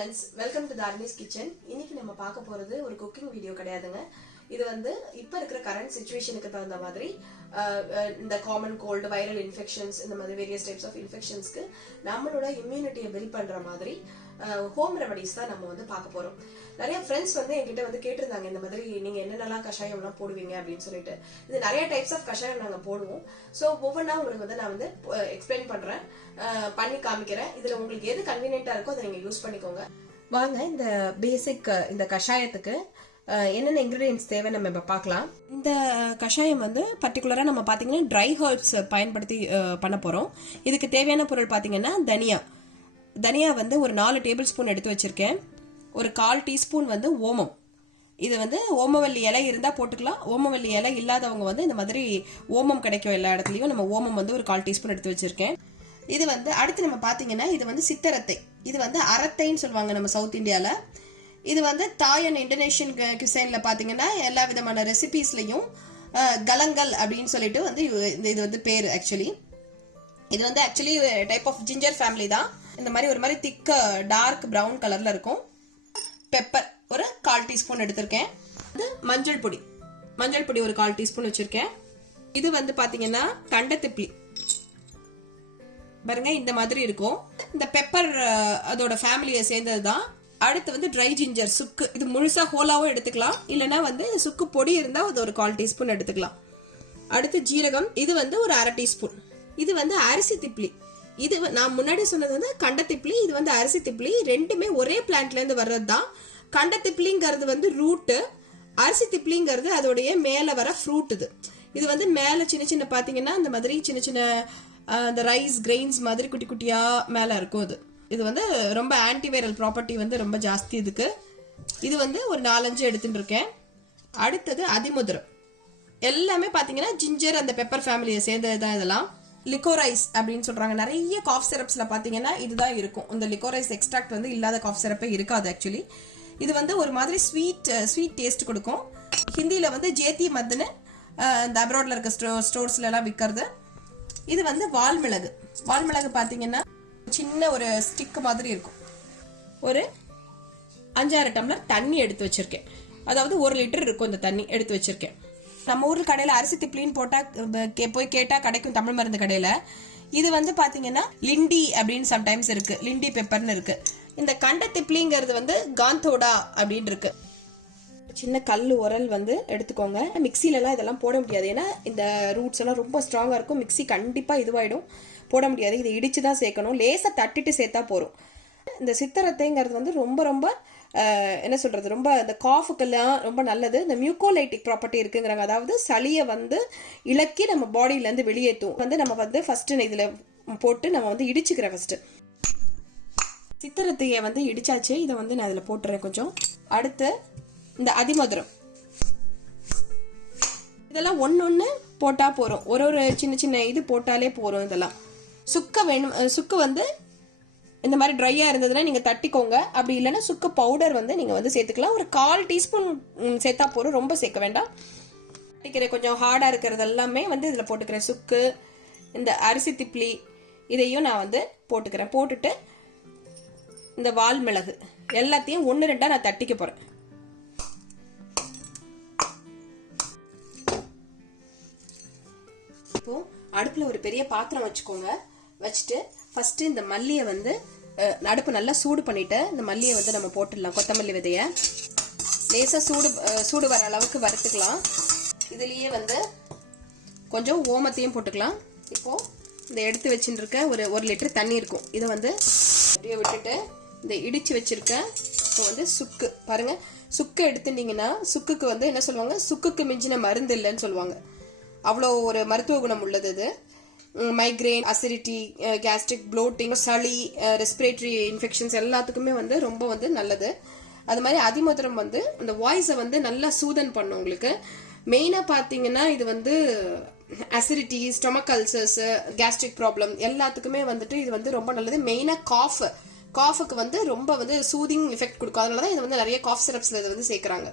Friends, welcome to Tharni's kitchen. இன்னைக்கு நம்ம பார்க்க போறது ஒரு குக்கிங் வீடியோ கிடையாதுங்க. இது வந்து இப்போ இருக்கிற கரண்ட் சிச்சுவேஷனுக்கு தகுந்த மாதிரி இந்த காமன் கோல்டு, வைரல் இன்ஃபெக்ஷன்ஸ், இந்த மாதிரி வேரியஸ் டைப்ஸ் ஆஃப் இன்ஃபெக்ஷன்ஸ்க்கு நம்மளோட இம்யூனிட்டியை பில்ட் பண்ற மாதிரி ஹோம் ரெமடிஸ் தான் நம்ம வந்து பார்க்க போறோம். நிறைய ஃப்ரெண்ட்ஸ் வந்து என்கிட்ட வந்து கேட்டிருந்தாங்க, இந்த மாதிரி நீங்க என்னென்னலாம் கஷாயம்லாம் போடுவீங்க அப்படின்னு சொல்லிட்டு. இது நிறைய டைப்ஸ் ஆஃப் கஷாயம் நாங்கள் போடுவோம். ஸோ ஒவ்வொன்றா உங்களுக்கு வந்து நான் வந்து எக்ஸ்பிளைன் பண்றேன், பண்ணி காமிக்கிறேன். இதுல உங்களுக்கு எது கன்வீனியன்ட்டா இருக்கோ அதை நீங்க யூஸ் பண்ணிக்கோங்க. வாங்க இந்த பேசிக் இந்த கஷாயத்துக்கு என்னென்ன இன்கிரீடியன்ஸ் தேவை நம்ம இப்போ பார்க்கலாம். இந்த கஷாயம் வந்து பர்டிகுலராக நம்ம பார்த்தீங்கன்னா ட்ரை ஹர்ப்ஸ் பயன்படுத்தி பண்ண போகிறோம். இதுக்கு தேவையான பொருள் பார்த்தீங்கன்னா தனியா வந்து ஒரு 4 டேபிள் ஸ்பூன் எடுத்து வச்சிருக்கேன். ஒரு 1/4 டீஸ்பூன் வந்து ஓமம். இது வந்து ஓமவல்லி இலை இருந்தால் போட்டுக்கலாம். ஓமவல்லி இலை இல்லாதவங்க வந்து இந்த மாதிரி ஓமம் கிடைக்கும் எல்லா இடத்துலையும். நம்ம ஓமம் வந்து ஒரு 1/4 டீஸ்பூன் எடுத்து வச்சிருக்கேன். இது வந்து அடுத்து நம்ம பார்த்தீங்கன்னா இது வந்து சித்தரத்தை. இது வந்து அரத்தைன்னு சொல்லுவாங்க நம்ம சவுத் இந்தியாவில். இது வந்து தாய் அண்ட் இந்தோனேஷியன் கியூசைனில் பார்த்தீங்கன்னா எல்லா விதமான ரெசிபீஸ்லையும் கலங்கல் அப்படின்னு சொல்லிட்டு வந்து இது வந்து பேர். இது வந்து actually type of ginger family தான். இந்த மாதிரி ஒரு மாதிரி திக்க டார்க் ப்ரௌன் கலர்ல இருக்கும். பெப்பர் ஒரு 1/4 டீஸ்பூன் எடுத்திருக்கேன். இது மஞ்சள் பொடி ஒரு 1/4 டீஸ்பூன் வச்சிருக்கேன். இது வந்து பாத்தீங்கன்னா கண்டத்திப்ளி பாருங்க, இந்த மாதிரி இருக்கும். இந்த பெப்பர் அதோட ஃபேமிலியை சேர்ந்தது தான். அடுத்து வந்து ட்ரை ஜிஞ்சர் சுக்கு. இது முழுசா ஹோலாவும் எடுத்துக்கலாம், இல்லைன்னா வந்து சுக்கு பொடி இருந்தால் அது ஒரு 1/4 டீஸ்பூன் எடுத்துக்கலாம். அடுத்து ஜீரகம், இது வந்து ஒரு 1/2 டீஸ்பூன். இது வந்து அரிசி திப்ளி. இது நான் முன்னாடி சொன்னது வந்து கண்டத்திப்ளி, இது வந்து அரிசி திப்ளி. ரெண்டுமே ஒரே பிளான்ட்ல இருந்து வர்றது தான். கண்டத்திப்ளிங்கிறது வந்து ரூட்டு, அரிசி திப்ளிங்கிறது அதோடைய மேல வர ஃப்ரூட். இது வந்து மேல சின்ன சின்ன பாத்தீங்கன்னா இந்த மாதிரி சின்ன சின்ன அந்த ரைஸ் கிரெயின்ஸ் மாதிரி குட்டி குட்டியா மேல இருக்கும். இது வந்து ரொம்ப ஆன்டிவைரல் ப்ராப்பர்ட்டி வந்து ரொம்ப ஜாஸ்தி இதுக்கு. இது வந்து ஒரு 4-5 எடுத்துட்டு இருக்கேன். அடுத்தது அதிமுதிரம். எல்லாமே பாத்தீங்கன்னா ஜிஞ்சர் அந்த பெப்பர் ஃபேமிலியை சேர்ந்தது தான். இதெல்லாம் லிக்கோரைஸ் அப்படின்னு சொல்றாங்க. நிறைய காஃப் சிரப்ஸ்ல பாத்தீங்கன்னா இதுதான் இருக்கும். இந்த லிக்கோரைஸ் எக்ஸ்ட்ராக்ட் வந்து இல்லாத காஃப் சிரப்பே இருக்காது ஆக்சுவலி. இது வந்து ஒரு மாதிரி ஸ்வீட் டேஸ்ட் கொடுக்கும். ஹிந்தியில வந்து ஜேத்தி மத்துன்னு இந்த அப்ராட்ல இருக்க ஸ்டோர்ஸ்ல எல்லாம் விற்கிறது. இது வந்து வால்மிளகு பாத்தீங்கன்னா சின்ன ஒரு ஸ்டிக் மாதிரி இருக்கும். ஒரு 5-6 டம்ளர் தண்ணி எடுத்து வச்சிருக்கேன். அதாவது 1 லிட்டர் இருக்கும் இந்த தண்ணி எடுத்து வச்சிருக்கேன். நம்ம ஊர்ல கடையில அரிசி திப்ளின்னு போட்டா போய் கேட்டா கிடைக்கும் தமிழ் மருந்து கடையில. இது வந்து பாத்தீங்கன்னா லிண்டி அப்படின்னு சம்டைம்ஸ் இருக்கு, லிண்டி பெப்பர்னு இருக்கு. இந்த கண்ட திப்ளிங்கிறது வந்து காந்தோடா அப்படின்னு இருக்கு. சின்ன கல் உரல் வந்து எடுத்துக்கோங்க. மிக்சில எல்லாம் இதெல்லாம் போட முடியாது, ஏன்னா இந்த ரூட்ஸ் எல்லாம் ரொம்ப ஸ்ட்ராங்கா இருக்கும். மிக்சி கண்டிப்பா இதுவாயிடும், போட முடியாது. இதை இடிச்சு தான் சேர்க்கணும். லேசா தட்டிட்டு சேர்த்தா போறோம். இந்த சித்தரத்தைங்கிறது வந்து ரொம்ப ரொம்ப என்ன சொல்றது, ரொம்ப இந்த காஃபுக்கெல்லாம் ரொம்ப நல்லது. இந்த மியூகோலைட்டிக் ப்ராப்பர்ட்டி இருக்குங்கிறாங்க. அதாவது சளியை வந்து இலக்கி நம்ம பாடியில இருந்து வெளியேற்றும். வந்து நம்ம வந்து ஃபர்ஸ்ட் இதுல போட்டு நம்ம வந்து இடிச்சுக்கிறேன். ஃபர்ஸ்ட் சித்திரத்தையை வந்து இடிச்சாச்சு. இதை வந்து நான் இதுல போட்டுறேன் கொஞ்சம். அடுத்து இந்த அதிமதுரம், இதெல்லாம் ஒன்னொன்னு போட்டா போறோம். ஒரு சின்ன சின்ன இது போட்டாலே போறோம். இதெல்லாம் சுக்க வேணும். சுக்கு வந்து இந்த மாதிரி ட்ரையா இருந்ததுன்னா நீங்க தட்டிக்கோங்க. அப்படி இல்லைன்னா சுக்கு பவுடர் வந்து நீங்க வந்து சேர்த்துக்கலாம். ஒரு 1/4 டீஸ்பூன் சேர்த்தா போறோம், ரொம்ப சேர்க்க வேண்டாம். தட்டிக்கிற கொஞ்சம் ஹார்டா இருக்கிறது எல்லாமே வந்து இதுல போட்டுக்கிறேன். சுக்கு, இந்த அரிசி திப்ளி இதையும் நான் வந்து போட்டுக்கிறேன். போட்டுட்டு இந்த வால்மிளகு எல்லாத்தையும் 1-2 நான் தட்டிக்க போறேன். இப்போ அடுப்புல ஒரு பெரிய பாத்திரம் வச்சுக்கோங்க. வச்சுட்டு ஃபர்ஸ்ட் இந்த மல்லியை வந்து அடுப்பு நல்லா சூடு பண்ணிட்டு இந்த மல்லியை வந்து நம்ம போட்டுடலாம். கொத்தமல்லி விதைய லேசா சூடு வர அளவுக்கு வறுத்துக்கலாம். இதுலயே வந்து கொஞ்சம் ஓமத்தையும் போட்டுக்கலாம். இப்போ இந்த எடுத்து வச்சுட்டு இருக்க ஒரு லிட்டர் தண்ணி இருக்கும். இதை வந்து அப்படியே விட்டுட்டு இந்த இடிச்சு வச்சிருக்க இப்போ வந்து சுக்கு பாருங்க. சுக்கு எடுத்துட்டீங்கன்னா சுக்குக்கு வந்து என்ன சொல்லுவாங்க, சுக்குக்கு மிஞ்சின மருந்து இல்லைன்னு சொல்லுவாங்க. அவ்வளோ ஒரு மருத்துவ குணம் உள்ளது இது. மைக்ரேன், அசிடிட்டி, கேஸ்ட்ரிக், ப்ளோட்டிங், சளி, ரெஸ்பிரேட்டரி இன்ஃபெக்ஷன்ஸ் எல்லாத்துக்குமே வந்து ரொம்ப வந்து நல்லது. அது மாதிரி அதிமதுரம் வந்து இந்த வாய்ஸை வந்து நல்லா சூதன் பண்ணும் உங்களுக்கு. மெயினாக பார்த்தீங்கன்னா இது வந்து acidity, stomach ulcers, gastric problem எல்லாத்துக்குமே வந்துட்டு இது வந்து ரொம்ப நல்லது. மெயினாக காஃபுக்கு வந்து ரொம்ப வந்து சூதிங் எஃபெக்ட் கொடுக்கும். அதனால தான் இது வந்து நிறைய காஃப் சிரப்ஸ்ல இதை வந்து சேர்க்குறாங்க.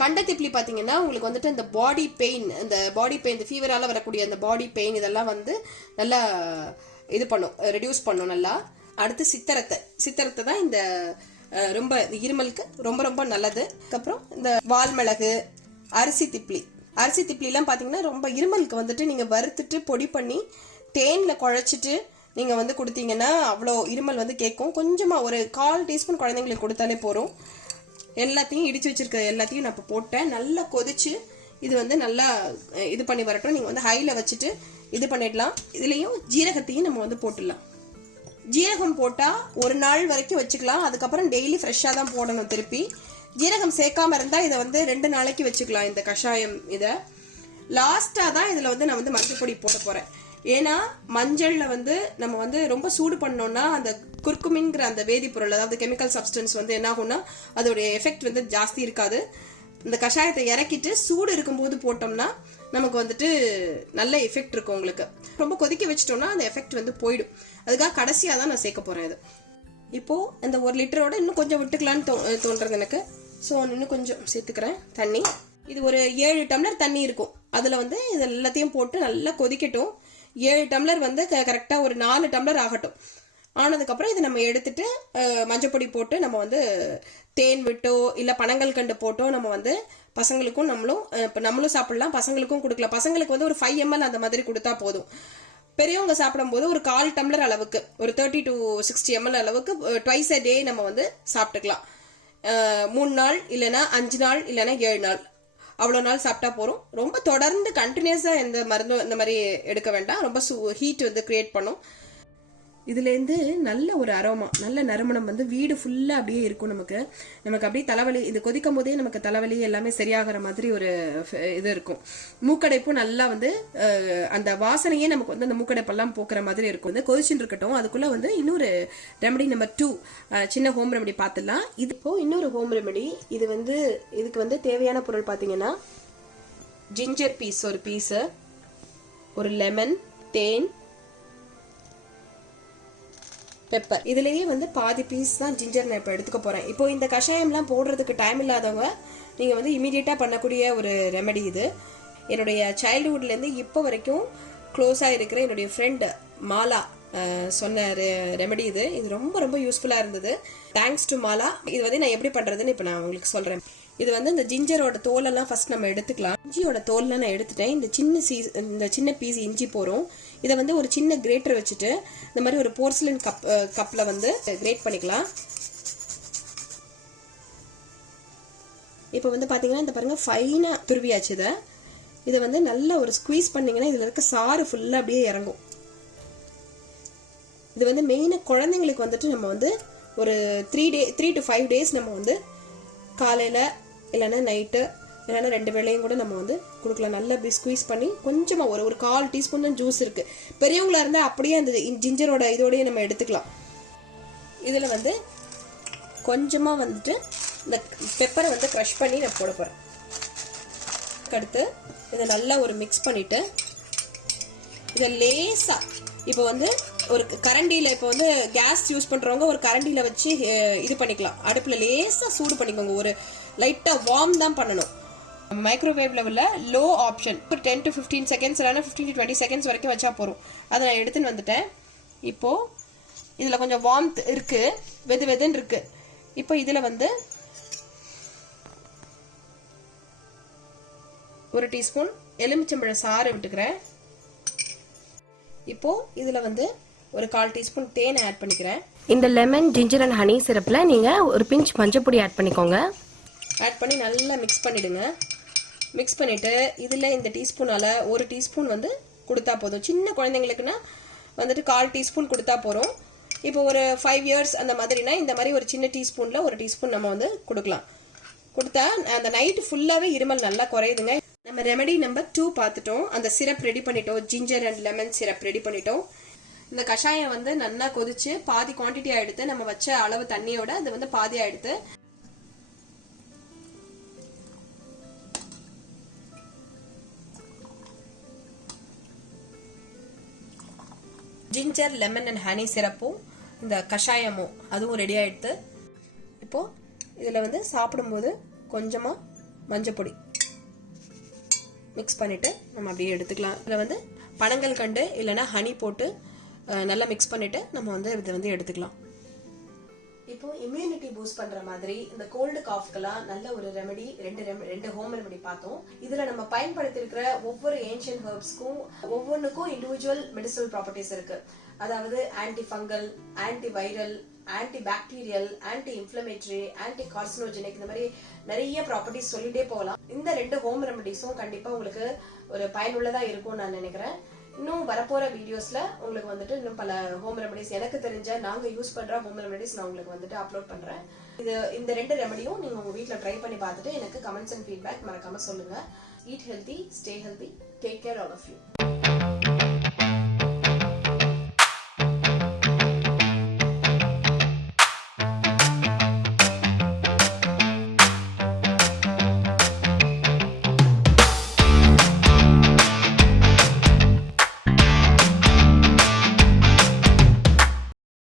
கண்டத்திப்ளி பார்த்தீங்கன்னா உங்களுக்கு வந்துட்டு இந்த பாடி பெயின், இந்த ஃபீவரால வரக்கூடிய அந்த பாடி பெயின் இதெல்லாம் வந்து நல்லா இது பண்ணும், ரெடியூஸ் பண்ணும் நல்லா. அடுத்து சித்திரத்தை தான் இந்த ரொம்ப இருமலுக்கு ரொம்ப ரொம்ப நல்லது. அதுக்கப்புறம் இந்த வால்மிளகு, அரிசி திப்ளிலாம் பார்த்தீங்கன்னா ரொம்ப இருமலுக்கு வந்துட்டு நீங்கள் வறுத்துட்டு பொடி பண்ணி தேனில் குழைச்சிட்டு நீங்கள் வந்து கொடுத்தீங்கன்னா அவ்வளோ இருமல் வந்து கேட்கும். கொஞ்சமாக ஒரு 1/4 டீஸ்பூன் குழந்தைங்களுக்கு கொடுத்தாலே போகிறோம். எல்லாத்தையும் இடித்து வச்சிருக்க எல்லாத்தையும் நான் இப்போ போட்டேன். நல்லா கொதிச்சு இது வந்து நல்லா இது பண்ணி வரட்டும். நீங்கள் வந்து ஹையில் வச்சுட்டு இது பண்ணிடலாம். இதுலேயும் ஜீரகத்தையும் நம்ம வந்து போட்டுடலாம். ஜீரகம் போட்டால் ஒரு நாள் வரைக்கும் வச்சுக்கலாம். அதுக்கப்புறம் டெய்லி ஃப்ரெஷ்ஷாக தான் போடணும். திருப்பி ஜீரகம் சேர்க்காம இருந்தால் இதை வந்து 2 நாளைக்கு வச்சுக்கலாம். இந்த கஷாயம் இதை லாஸ்ட்டாக தான் இதில் வந்து நான் வந்து மஞ்சள் பொடி போட போகிறேன். ஏன்னா மஞ்சளில் வந்து நம்ம வந்து ரொம்ப சூடு பண்ணோம்னா அந்த குர்குமின்கிற அந்த வேதிப்பொருள், அதாவது கெமிக்கல் சப்ஸ்டன்ஸ் வந்து என்ன ஆகும்னா அதோடைய எஃபெக்ட் வந்து ஜாஸ்தி இருக்காது. இந்த கஷாயத்தை இறக்கிட்டு சூடு இருக்கும்போது போட்டோம்னா நமக்கு வந்துட்டு நல்ல எஃபெக்ட் இருக்கும். உங்களுக்கு ரொம்ப கொதிக்க வச்சிட்டோம்னா அந்த எஃபெக்ட் வந்து போயிடும். அதுக்காக கடைசியாக தான் நான் சேர்க்க போகிறேன். இது இப்போது இந்த 1 லிட்டரோட இன்னும் கொஞ்சம் விட்டுக்கலான்னு தோன்றது எனக்கு. ஸோ இன்னும் கொஞ்சம் சேர்த்துக்கிறேன் தண்ணி. இது ஒரு 7 டம்ளர் தண்ணி இருக்கும். அதில் வந்து இது எல்லாத்தையும் போட்டு நல்லா கொதிக்கட்டும். 7 டம்ளர் வந்து கரெக்டாக ஒரு 4 டம்ளர் ஆகட்டும். ஆனதுக்கப்புறம் இதை நம்ம எடுத்துட்டு மஞ்சப்பொடி போட்டு நம்ம வந்து தேன் விட்டோ இல்லை பனங்கள் கண்டு போட்டோ நம்ம வந்து பசங்களுக்கும் நம்மளும் சாப்பிடலாம், பசங்களுக்கும் கொடுக்கலாம். பசங்களுக்கு வந்து ஒரு 5 ml அந்த மாதிரி கொடுத்தா போதும். பெரியவங்க சாப்பிடும்போது ஒரு 1/4 டம்ளர் அளவுக்கு ஒரு 30 to 60 ml அளவுக்கு ட்வைஸ் a டே நம்ம வந்து சாப்பிட்டுக்கலாம். 3 நாள் இல்லைன்னா 5 நாள் இல்லைன்னா 7 நாள் அவ்வளோ நாள் சாப்பிட்டா போகிறோம். ரொம்ப தொடர்ந்து கண்டினியூஸாக எந்த மருந்தும் இந்த மாதிரி எடுக்க வேண்டாம். ரொம்ப ஹீட் வந்து கிரியேட் பண்ணும். இதுலேருந்து நல்ல ஒரு அரோமா, நல்ல நறுமணம் வந்து வீடு ஃபுல்லாக அப்படியே இருக்கும். நமக்கு அப்படியே தலைவலி, இது கொதிக்கும் போதே நமக்கு தலைவலி எல்லாமே சரியாகிற மாதிரி ஒரு இது இருக்கும். மூக்கடைப்பும் நல்லா வந்து அந்த வாசனையே நமக்கு வந்து அந்த மூக்கடைப்பெல்லாம் போக்குற மாதிரி இருக்கும். வந்து கொதிச்சுட்டு இருக்கட்டும். அதுக்குள்ளே வந்து இன்னொரு ரெமடி நம்பர் 2 சின்ன ஹோம் ரெமடி பார்த்துடலாம். இது இப்போ இன்னொரு ஹோம் ரெமடி. இது வந்து இதுக்கு வந்து தேவையான பொருள் பார்த்தீங்கன்னா ஜிஞ்சர் பீஸ் ஒரு பீஸு, ஒரு லெமன், தேன், பெப்பர். இதுலேயே வந்து பாதி பீஸ் தான் ஜிஞ்சர் நான் இப்போ எடுத்துக்க போகிறேன். இப்போ இந்த கஷாயம்லாம் போடுறதுக்கு டைம் இல்லாதவங்க நீங்கள் வந்து இமீடியட்டாக பண்ணக்கூடிய ஒரு ரெமெடி இது. என்னுடைய சைல்டுஹுட்லேருந்து இப்போ வரைக்கும் க்ளோஸாக இருக்கிற என்னுடைய ஃப்ரெண்டு மாலா சொன்ன ரெமெடி இது. இது ரொம்ப ரொம்ப யூஸ்ஃபுல்லாக இருந்தது. Thanks to Mala. இது வந்து நான் எப்படி பண்ணுறதுன்னு இப்போ நான் உங்களுக்கு சொல்கிறேன். இது வந்து இந்த ஜிஞ்சரோட தோலெல்லாம் ஃபர்ஸ்ட் நம்ம எடுத்துக்கலாம். இஞ்சியோட தோல்லாம் நான் எடுத்துட்டேன். இந்த சின்ன பீஸ் இஞ்சி போகிறோம். இதை வந்து ஒரு சின்ன கிரேட்டர் வச்சுட்டு இந்த மாதிரி ஒரு போர்சிலின் கப்பில் வந்து கிரேட் பண்ணிக்கலாம். இப்போ வந்து பார்த்தீங்கன்னா இந்த பாருங்கள் ஃபைனாக துருவியாச்சு. இதை வந்து நல்லா ஒரு ஸ்குவீஸ் பண்ணிங்கன்னா இதில் இருக்க சாறு ஃபுல்லாக அப்படியே இறங்கும். இது வந்து மெயினாக குழந்தைங்களுக்கு வந்துட்டு நம்ம வந்து ஒரு 3 to 5 days நம்ம வந்து காலையில் இல்லைன்னா நைட்டு இல்லைன்னா 2 வேளையும் கூட நம்ம வந்து கொடுக்கலாம். நல்லா அப்படி ஸ்குவீஸ் பண்ணி கொஞ்சமாக ஒரு 1/4 டீஸ்பூன் தான் ஜூஸ் இருக்குது. பெரியவங்களா இருந்தால் அப்படியே அந்த ஜிஞ்சரோட இதோடையே நம்ம எடுத்துக்கலாம். இதில் வந்து கொஞ்சமாக வந்துட்டு இந்த பெப்பரை வந்து க்ரஷ் பண்ணி நான் போட போகிறேன். அடுத்து இதை நல்லா ஒரு மிக்ஸ் பண்ணிவிட்டு இதை லேசாக இப்போ வந்து ஒரு கரண்டியில், இப்போ வந்து கேஸ் யூஸ் பண்ணுறவங்க ஒரு கரண்டியில் வச்சு இது பண்ணிக்கலாம். அடுப்பில் லேசாக சூடு பண்ணிக்கோங்க. ஒரு லைட்டாக வார்ம் தான் பண்ணணும். மைக்ரோவேவ் லெவலில் லோ ஆப்ஷன் ஒரு 10 to 15 செகண்ட்ஸ் இல்லைன்னா 15 to 20 செகண்ட்ஸ் வரைக்கும் வச்சா போகிறோம். அதை நான் எடுத்துன்னு வந்துட்டேன். இப்போது இதில் கொஞ்சம் வார்ம்த் இருக்குது, வெதுன்னு இருக்குது. இப்போ இதில் வந்து 1 டீஸ்பூன் எலுமிச்சம்பழ சாறு விட்டுக்கிறேன். இப்போது இதில் வந்து ஒரு 1/4 டீஸ்பூன் தேன் ஆட் பண்ணிக்கிறேன். இந்த லெமன், ஜிஞ்சர் அண்ட் ஹனி சிரப்பில் நீங்கள் ஒரு பிஞ்ச் மஞ்சப்பொடி ஆட் பண்ணிக்கோங்க. ஆட் பண்ணி நல்லா மிக்ஸ் பண்ணிவிடுங்க. மிக்ஸ் பண்ணிவிட்டு இதில் இந்த டீஸ்பூனால் 1 டீஸ்பூன் வந்து கொடுத்தா போதும். சின்ன குழந்தைங்களுக்குன்னா வந்துட்டு 1/4 டீஸ்பூன் கொடுத்தா போகிறோம். இப்போ ஒரு 5 years அந்த மாதிரினா இந்த மாதிரி ஒரு சின்ன டீஸ்பூனில் 1 டீஸ்பூன் நம்ம வந்து கொடுக்கலாம். கொடுத்தா அந்த நைட்டு ஃபுல்லாகவே இருமல் நல்லா குறையுதுங்க. நம்ம ரெமெடி நம்பர் 2 பார்த்துட்டோம். அந்த சிரப் ரெடி பண்ணிட்டோம். Ginger and lemon syrup ready பண்ணிட்டோம். இந்த கஷாயம் வந்து நல்லா கொதிச்சு பாதி குவான்டிட்டியாக எடுத்து நம்ம வச்ச அளவு தண்ணியோட அது வந்து பாதியாக எடுத்து ஜிஞ்சர், லெமன் அண்ட் ஹனி சிரப்பும் இந்த கஷாயமும் அதுவும் ரெடி ஆகிடுது. இப்போது இதில் வந்து சாப்பிடும்போது கொஞ்சமாக மஞ்சப்பொடி மிக்ஸ் பண்ணிவிட்டு நம்ம அப்படியே எடுத்துக்கலாம். இதில் வந்து பனங்கள் கண்டு இல்லைன்னா ஹனி போட்டு நல்லா மிக்ஸ் பண்ணிட்டு நம்ம வந்து இதை வந்து எடுத்துக்கலாம். இப்போ இம்யூனிட்டி பூஸ்ட் பண்ற மாதிரி இந்த கோல்டு காஃப்க்கெல்லாம் நல்ல ஒரு ரெமெடி, ரெண்டு ஹோம் ரெமெடி பார்த்தோம். இதுல நம்ம பயன்படுத்தி இருக்கிற ஒவ்வொரு ஏன்ஷியன்ட் ஹெர்ப்ஸ்க்கும் ஒவ்வொன்றுக்கும் இண்டிவிஜுவல் மெடிசனல் ப்ராப்பர்ட்டிஸ் இருக்கு. அதாவது anti fungal, anti viral, anti bacterial, anti inflammatory, anti carcinogenic, இந்த மாதிரி நிறைய ப்ராப்பர்ட்டிஸ் சொல்லிட்டே போகலாம். இந்த 2 ஹோம் ரெமெடிஸும் கண்டிப்பா உங்களுக்கு ஒரு பயனுள்ளதா இருக்கும்னு நான் நினைக்கிறேன். இன்னும் வரப்போற வீடியோஸ்ல உங்களுக்கு வந்துட்டு இன்னும் பல ஹோம் ரெமெடிஸ், எனக்கு தெரிஞ்ச நாங்க யூஸ் பண்ற ஹோம் ரெமெடிஸ் நான் உங்களுக்கு வந்துட்டு அப்லோட் பண்றேன். இந்த 2 ரெமெடியும் நீங்க உங்க வீட்ல ட்ரை பண்ணி பார்த்துட்டு எனக்கு கமெண்ட்ஸ் அண்ட் ஃபீட்பேக் மறக்காம சொல்லுங்க. Eat healthy, stay healthy, take care all of you.